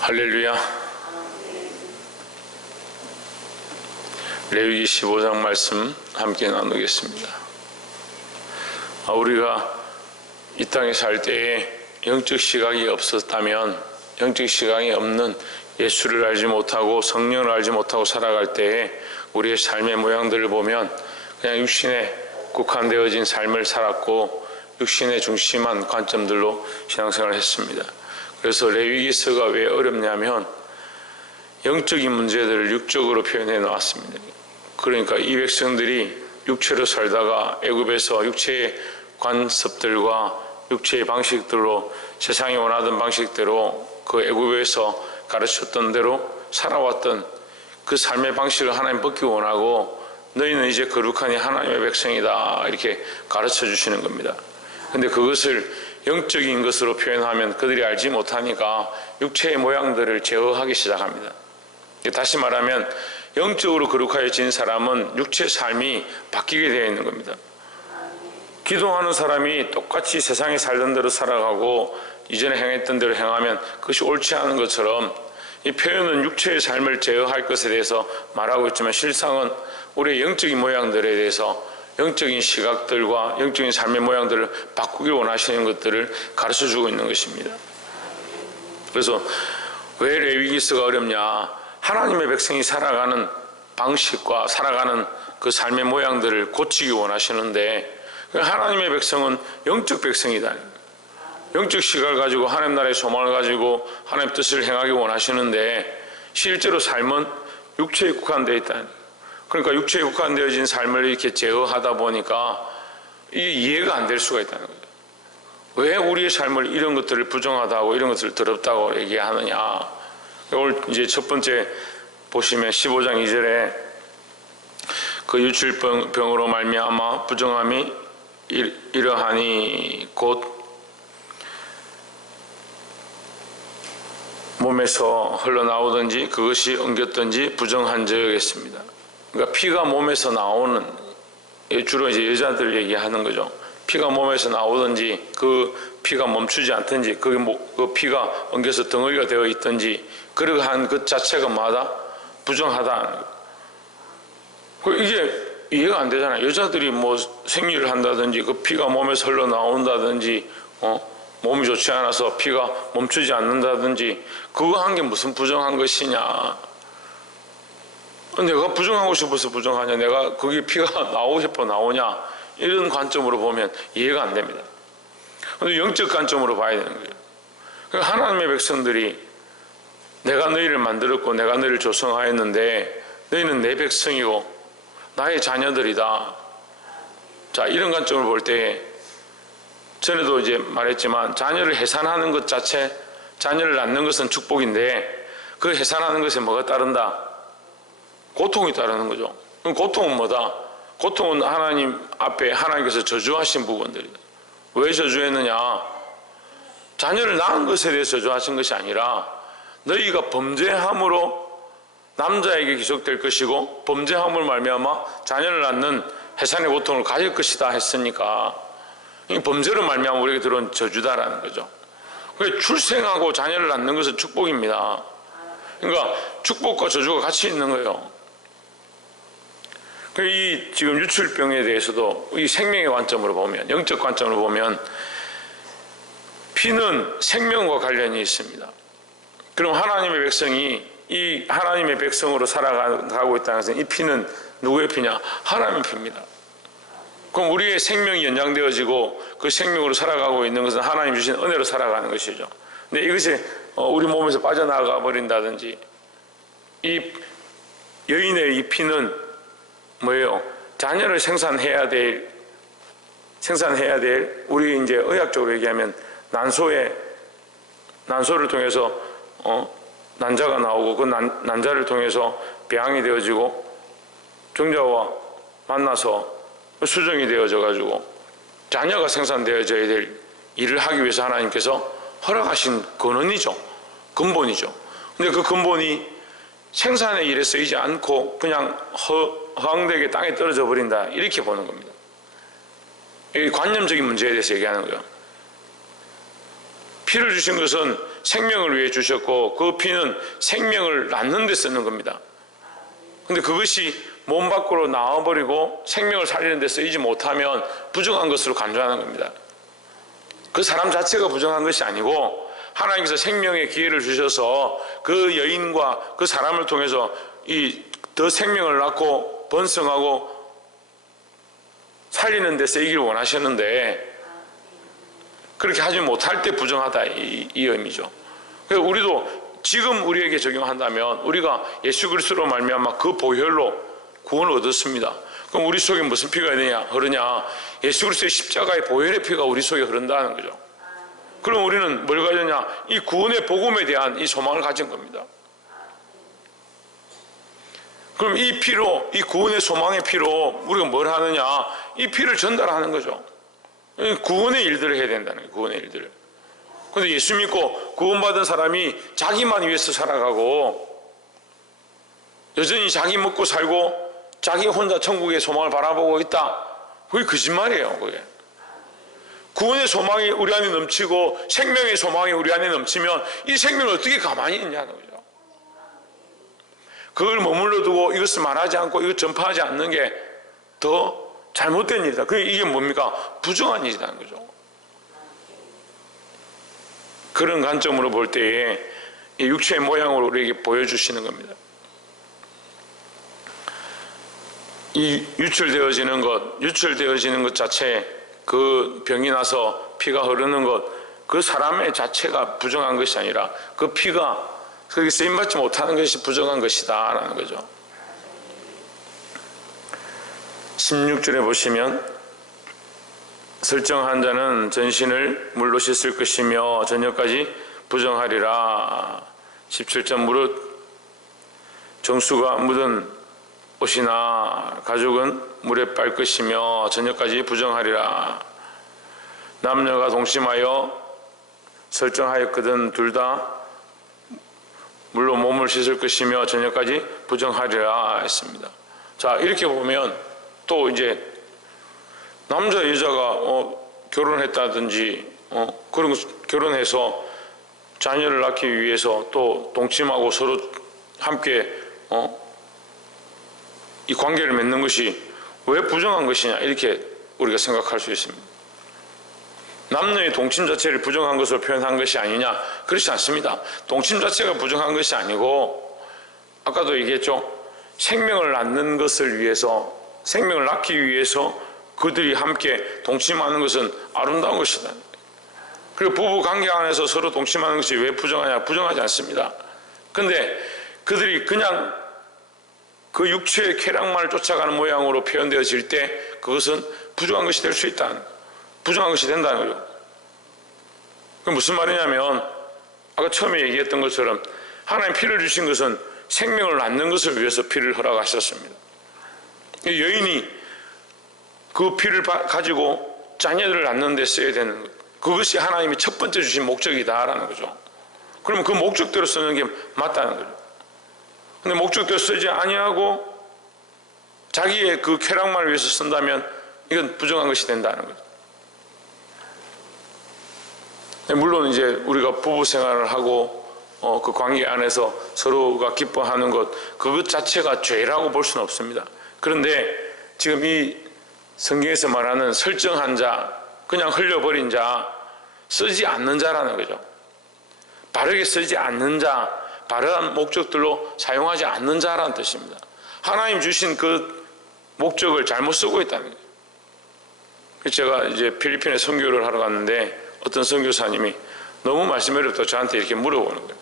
할렐루야. 레위기 15장 말씀 함께 나누겠습니다. 우리가 이 땅에 살 때에 영적 시각이 없었다면, 영적 시각이 없는 예수를 알지 못하고 성령을 알지 못하고 살아갈 때에 우리의 삶의 모양들을 보면 그냥 육신에 국한되어진 삶을 살았고 육신에 중심한 관점들로 신앙생활을 했습니다. 그래서 레위기서가 왜 어렵냐면 영적인 문제들을 육적으로 표현해 놓았습니다. 그러니까 이 백성들이 육체로 살다가 애굽에서 육체의 관습들과 육체의 방식들로 세상이 원하던 방식대로 그 애굽에서 가르쳤던 대로 살아왔던 그 삶의 방식을 하나님 벗기 원하고 너희는 이제 거룩하니 하나님의 백성이다 이렇게 가르쳐 주시는 겁니다. 근데 그것을 영적인 것으로 표현하면 그들이 알지 못하니까 육체의 모양들을 제어하기 시작합니다. 다시 말하면 영적으로 거룩해진 사람은 육체의 삶이 바뀌게 되어 있는 겁니다. 기도하는 사람이 똑같이 세상에 살던 대로 살아가고 이전에 행했던 대로 행하면 그것이 옳지 않은 것처럼 이 표현은 육체의 삶을 제어할 것에 대해서 말하고 있지만 실상은 우리의 영적인 모양들에 대해서 영적인 시각들과 영적인 삶의 모양들을 바꾸길 원하시는 것들을 가르쳐주고 있는 것입니다. 그래서 왜 레위기서가 어렵냐? 하나님의 백성이 살아가는 방식과 살아가는 그 삶의 모양들을 고치기 원하시는데 하나님의 백성은 영적 백성이다. 영적 시각을 가지고 하나님 나라의 소망을 가지고 하나님 뜻을 행하기 원하시는데 실제로 삶은 육체에 국한되어 있다. 그러니까 육체에 국한되어진 삶을 이렇게 제어하다 보니까 이게 이해가 안 될 수가 있다는 거죠. 왜 우리의 삶을 이런 것들을 부정하다고 이런 것들을 더럽다고 얘기하느냐. 오늘 이제 첫 번째 보시면 15장 2절에 그 유출병으로 말미암아 부정함이 이러하니 곧 몸에서 흘러나오든지 그것이 엉겼든지 부정한 적이겠습니다. 그러니까 피가 몸에서 나오는, 주로 이제 여자들 얘기하는 거죠. 피가 몸에서 나오든지 그 피가 멈추지 않든지 그 피가 엉겨서 덩어리가 되어 있든지 그러한 것 자체가 뭐하다? 부정하다. 이게 이해가 안 되잖아요. 여자들이 뭐 생리를 한다든지 그 피가 몸에서 흘러나온다든지 몸이 좋지 않아서 피가 멈추지 않는다든지 그거 한 게 무슨 부정한 것이냐. 내가 부정하고 싶어서 부정하냐, 내가 거기 피가 나오고 싶어 나오냐, 이런 관점으로 보면 이해가 안 됩니다. 근데 영적 관점으로 봐야 되는 거예요. 그러니까 하나님의 백성들이 내가 너희를 만들었고 내가 너희를 조성하였는데 너희는 내 백성이고 나의 자녀들이다. 자, 이런 관점을 볼 때 전에도 이제 말했지만 자녀를 해산하는 것 자체, 자녀를 낳는 것은 축복인데 그 해산하는 것에 뭐가 따른다? 고통이 따르는 거죠. 그럼 고통은 뭐다? 고통은 하나님 앞에 하나님께서 저주하신 부분들이다. 왜 저주했느냐? 자녀를 낳은 것에 대해서 저주하신 것이 아니라 너희가 범죄함으로 남자에게 기속될 것이고 범죄함을 말미암아 자녀를 낳는 해산의 고통을 가질 것이다 했으니까 이 범죄로 말미암아 우리에게 들어온 저주다라는 거죠. 그러니까 출생하고 자녀를 낳는 것은 축복입니다. 그러니까 축복과 저주가 같이 있는 거예요. 이 지금 유출병에 대해서도 이 생명의 관점으로 보면, 영적 관점으로 보면 피는 생명과 관련이 있습니다. 그럼 하나님의 백성이 이 하나님의 백성으로 살아가고 있다는 것은 이 피는 누구의 피냐? 하나님의 피입니다. 그럼 우리의 생명이 연장되어지고 그 생명으로 살아가고 있는 것은 하나님 주신 은혜로 살아가는 것이죠. 근데 이것이 우리 몸에서 빠져나가 버린다든지, 이 여인의 이 피는 뭐예요? 자녀를 생산해야 될 우리 이제 의학적으로 얘기하면 난소를 통해서 난자가 나오고 그 난자를 통해서 배양이 되어지고 정자와 만나서 수정이 되어져 가지고 자녀가 생산되어져야 될 일을 하기 위해서 하나님께서 허락하신 근원이죠. 근본이죠. 근데 그 근본이 생산의 일에 쓰이지 않고 그냥 허황되게 땅에 떨어져 버린다, 이렇게 보는 겁니다. 이 관념적인 문제에 대해서 얘기하는 거예요. 피를 주신 것은 생명을 위해 주셨고 그 피는 생명을 낳는 데 쓰는 겁니다. 근데 그것이 몸 밖으로 나와버리고 생명을 살리는 데 쓰이지 못하면 부정한 것으로 간주하는 겁니다. 그 사람 자체가 부정한 것이 아니고 하나님께서 생명의 기회를 주셔서 그 여인과 그 사람을 통해서 더 생명을 낳고 번성하고 살리는 데 쓰이기를 원하셨는데 그렇게 하지 못할 때 부정하다 이 의미죠. 그래서 우리도 지금 우리에게 적용한다면 우리가 예수 그리스도로 말미암아 그 보혈로 구원을 얻었습니다. 그럼 우리 속에 무슨 피가 흐르냐? 예수 그리스도의 십자가의 보혈의 피가 우리 속에 흐른다는 거죠. 그럼 우리는 뭘 가졌냐? 이 구원의 복음에 대한 이 소망을 가진 겁니다. 그럼 이 피로, 이 구원의 소망의 피로 우리가 뭘 하느냐? 이 피를 전달하는 거죠. 구원의 일들을 해야 된다는 거예요. 구원의 일들을. 그런데 예수 믿고 구원받은 사람이 자기만 위해서 살아가고 여전히 자기 먹고 살고 자기 혼자 천국의 소망을 바라보고 있다. 그게 거짓말이에요. 그게. 구원의 소망이 우리 안에 넘치고 생명의 소망이 우리 안에 넘치면 이 생명을 어떻게 가만히 있냐는 거죠. 그걸 머물러 두고 이것을 말하지 않고 이것 전파하지 않는 게 더 잘못된 일이다. 이게 뭡니까? 부정한 일이라는 거죠. 그런 관점으로 볼 때에 이 육체의 모양으로 우리에게 보여주시는 겁니다. 이 유출되어지는 것 자체, 그 병이 나서 피가 흐르는 것, 그 사람의 자체가 부정한 것이 아니라 그 피가 그렇게 쓰임받지 못하는 것이 부정한 것이다 라는 거죠. 16절에 보시면 설정한 자는 전신을 물로 씻을 것이며 저녁까지 부정하리라. 17절 무릇 정수가 묻은 옷이나 가죽은 물에 빨 것이며 저녁까지 부정하리라. 남녀가 동침하여 설정하였거든 둘 다 물로 몸을 씻을 것이며 저녁까지 부정하리라 했습니다. 자, 이렇게 보면 또 이제 남자 여자가 결혼했다든지 그런 결혼해서 자녀를 낳기 위해서 또 동침하고 서로 함께 이 관계를 맺는 것이 왜 부정한 것이냐 이렇게 우리가 생각할 수 있습니다. 남녀의 동침 자체를 부정한 것으로 표현한 것이 아니냐? 그렇지 않습니다. 동침 자체가 부정한 것이 아니고 아까도 얘기했죠. 생명을 낳는 것을 위해서, 생명을 낳기 위해서 그들이 함께 동침하는 것은 아름다운 것이다. 그리고 부부 관계 안에서 서로 동침하는 것이 왜 부정하냐? 부정하지 않습니다. 그런데 그들이 그냥 그 육체의 쾌락만을 쫓아가는 모양으로 표현되어질 때 그것은 부정한 것이 될 수 있다. 부정한 것이 된다는 거죠. 그게 무슨 말이냐면 아까 처음에 얘기했던 것처럼 하나님 피를 주신 것은 생명을 낳는 것을 위해서 피를 허락하셨습니다. 여인이 그 피를 가지고 자녀들을 낳는 데 써야 되는 것, 그것이 하나님이 첫 번째 주신 목적이다라는 거죠. 그러면 그 목적대로 쓰는 게 맞다는 거죠. 근데 목적대로 쓰지 아니하고 자기의 그 쾌락만을 위해서 쓴다면 이건 부정한 것이 된다는 거죠. 물론 이제 우리가 부부 생활을 하고 그 관계 안에서 서로가 기뻐하는 것, 그것 자체가 죄라고 볼 수는 없습니다. 그런데 지금 이 성경에서 말하는 설정한 자, 그냥 흘려버린 자, 쓰지 않는 자라는 거죠. 바르게 쓰지 않는 자, 바르한 목적들로 사용하지 않는 자라는 뜻입니다. 하나님 주신 그 목적을 잘못 쓰고 있다는 거죠. 제가 이제 필리핀에 선교를 하러 갔는데 어떤 선교사님이 너무 말씀이 어렵다고 저한테 이렇게 물어보는 거예요.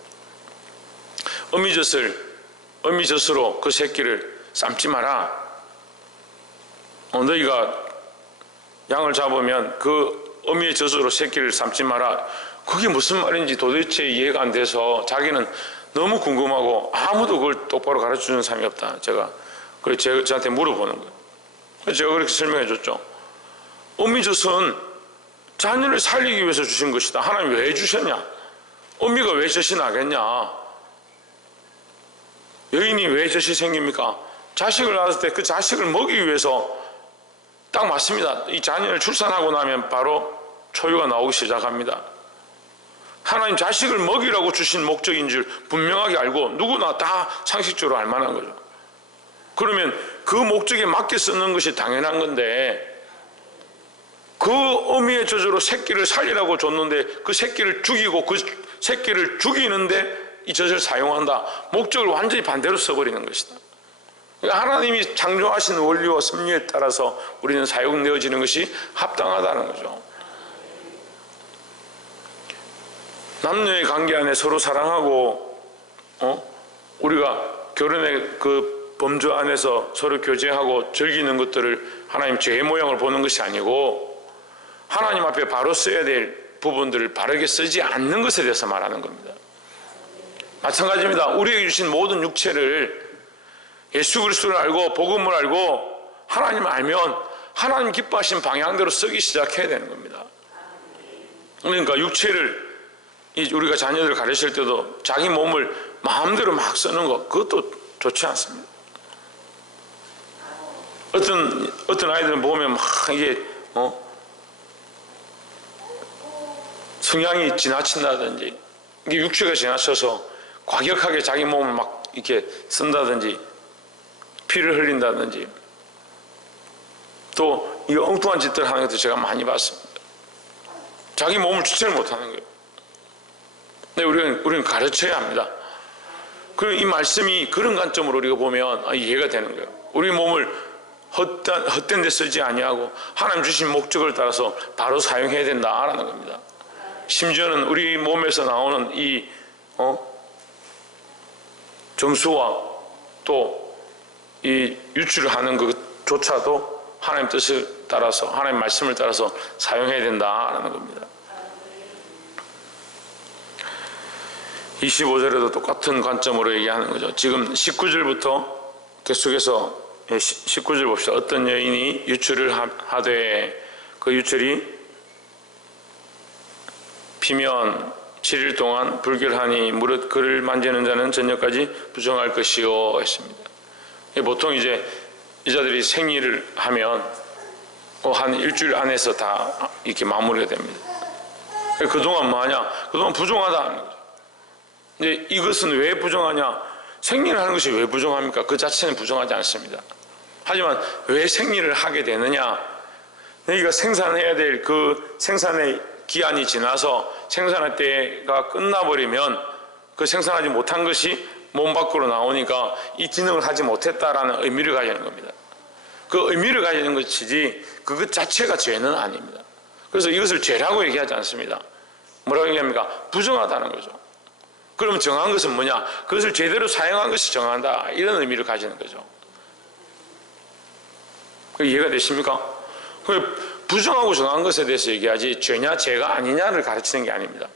어미젖으로 그 새끼를 삶지 마라. 너희가 양을 잡으면 그 어미의 젖으로 새끼를 삶지 마라. 그게 무슨 말인지 도대체 이해가 안 돼서 자기는 너무 궁금하고 아무도 그걸 똑바로 가르쳐주는 사람이 없다. 그래서 저한테 물어보는 거예요. 그래서 제가 그렇게 설명해 줬죠. 어미젖은 자녀를 살리기 위해서 주신 것이다. 하나님 왜 주셨냐? 어미가 왜 젖이 나겠냐? 여인이 왜 젖이 생깁니까? 자식을 낳았을 때 그 자식을 먹이기 위해서 딱 맞습니다. 이 자녀를 출산하고 나면 바로 초유가 나오기 시작합니다. 하나님 자식을 먹이라고 주신 목적인 줄 분명하게 알고 누구나 다 상식적으로 알 만한 거죠. 그러면 그 목적에 맞게 쓰는 것이 당연한 건데, 그 어미의 저주로 새끼를 살리라고 줬는데 그 새끼를 죽이고 그 새끼를 죽이는데 이 젖을 사용한다. 목적을 완전히 반대로 써버리는 것이다. 그러니까 하나님이 창조하신 원리와 섭리에 따라서 우리는 사용되어지는 것이 합당하다는 거죠. 남녀의 관계 안에 서로 사랑하고 우리가 결혼의 그 범주 안에서 서로 교제하고 즐기는 것들을 하나님 죄의 모양을 보는 것이 아니고, 하나님 앞에 바로 써야 될 부분들을 바르게 쓰지 않는 것에 대해서 말하는 겁니다. 마찬가지입니다. 우리에게 주신 모든 육체를 예수 그리스도를 알고 복음을 알고 하나님을 알면 하나님 기뻐하신 방향대로 쓰기 시작해야 되는 겁니다. 그러니까 육체를 우리가 자녀들을 가르칠 때도 자기 몸을 마음대로 막 쓰는 것, 그것도 좋지 않습니다. 어떤 아이들은 보면 막 이게 성향이 지나친다든지, 이게 육체가 지나쳐서 과격하게 자기 몸을 막 이렇게 쓴다든지 피를 흘린다든지, 또 이 엉뚱한 짓들 하는 것도 제가 많이 봤습니다. 자기 몸을 주체를 못하는 거예요. 근데 우리는 가르쳐야 합니다. 그리고 이 말씀이 그런 관점으로 우리가 보면 이해가 되는 거예요. 우리 몸을 헛된 데 쓰지 아니하고 하나님 주신 목적을 따라서 바로 사용해야 된다라는 겁니다. 심지어는 우리 몸에서 나오는 이 정수와 또 이 유출을 하는 것조차도 하나님 뜻을 따라서, 하나님 말씀을 따라서 사용해야 된다라는 겁니다. 25절에도 똑같은 관점으로 얘기하는 거죠. 지금 19절부터 계속해서 19절 봅시다. 어떤 여인이 유출을 하되 그 유출이 피면 7일 동안 불결하니 무릇 그를 만지는 자는 저녁까지 부정할 것이요 했습니다. 보통 이제 여자들이 생리를 하면 한 일주일 안에서 다 이렇게 마무리가 됩니다. 그동안 뭐하냐? 그동안 부정하다. 근데 이것은 왜 부정하냐? 생리를 하는 것이 왜 부정합니까? 그 자체는 부정하지 않습니다. 하지만 왜 생리를 하게 되느냐? 너희가 생산해야 될 그 생산의 기한이 지나서 생산할 때가 끝나버리면 그 생산하지 못한 것이 몸 밖으로 나오니까 이 기능을 하지 못했다라는 의미를 가지는 겁니다. 그 의미를 가지는 것이지 그것 자체가 죄는 아닙니다. 그래서 이것을 죄라고 얘기하지 않습니다. 뭐라고 얘기합니까? 부정하다는 거죠. 그럼 정한 것은 뭐냐? 그것을 제대로 사용한 것이 정한다, 이런 의미를 가지는 거죠. 이해가 되십니까? 부정하고 정한 것에 대해서 얘기하지 죄냐 죄가 아니냐를 가르치는 게 아닙니다.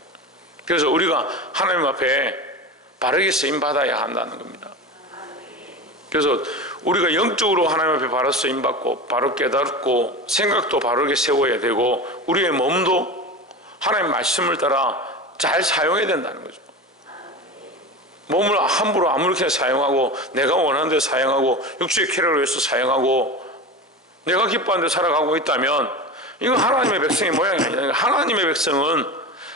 그래서 우리가 하나님 앞에 바르게 쓰임받아야 한다는 겁니다. 그래서 우리가 영적으로 하나님 앞에 바로 쓰임받고 바로 깨닫고 생각도 바르게 세워야 되고 우리의 몸도 하나님 말씀을 따라 잘 사용해야 된다는 거죠. 몸을 함부로 아무렇게나 사용하고 내가 원하는 대로 사용하고 육체의 쾌락을 위해서 사용하고 내가 기뻐하는 대로 살아가고 있다면 이건 하나님의 백성의 모양이 아니라, 하나님의 백성은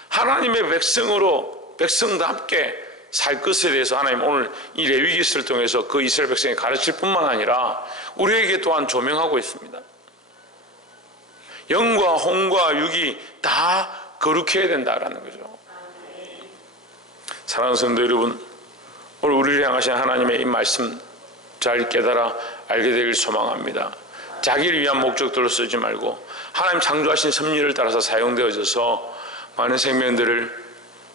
하나님의 백성으로 백성답게 살 것에 대해서 하나님 오늘 이 레위기서를 통해서 그 이스라엘 백성에 가르칠 뿐만 아니라 우리에게 또한 조명하고 있습니다. 영과 혼과 육이 다 거룩해야 된다라는 거죠. 사랑하는 성도 여러분, 오늘 우리를 향하신 하나님의 이 말씀 잘 깨달아 알게 되길 소망합니다. 자기를 위한 목적들로 쓰지 말고 하나님 창조하신 섭리를 따라서 사용되어져서 많은 생명들을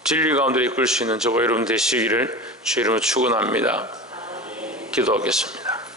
진리 가운데 이끌 수 있는 저와 여러분 되시기를 주의 이름으로 축원합니다. 기도하겠습니다.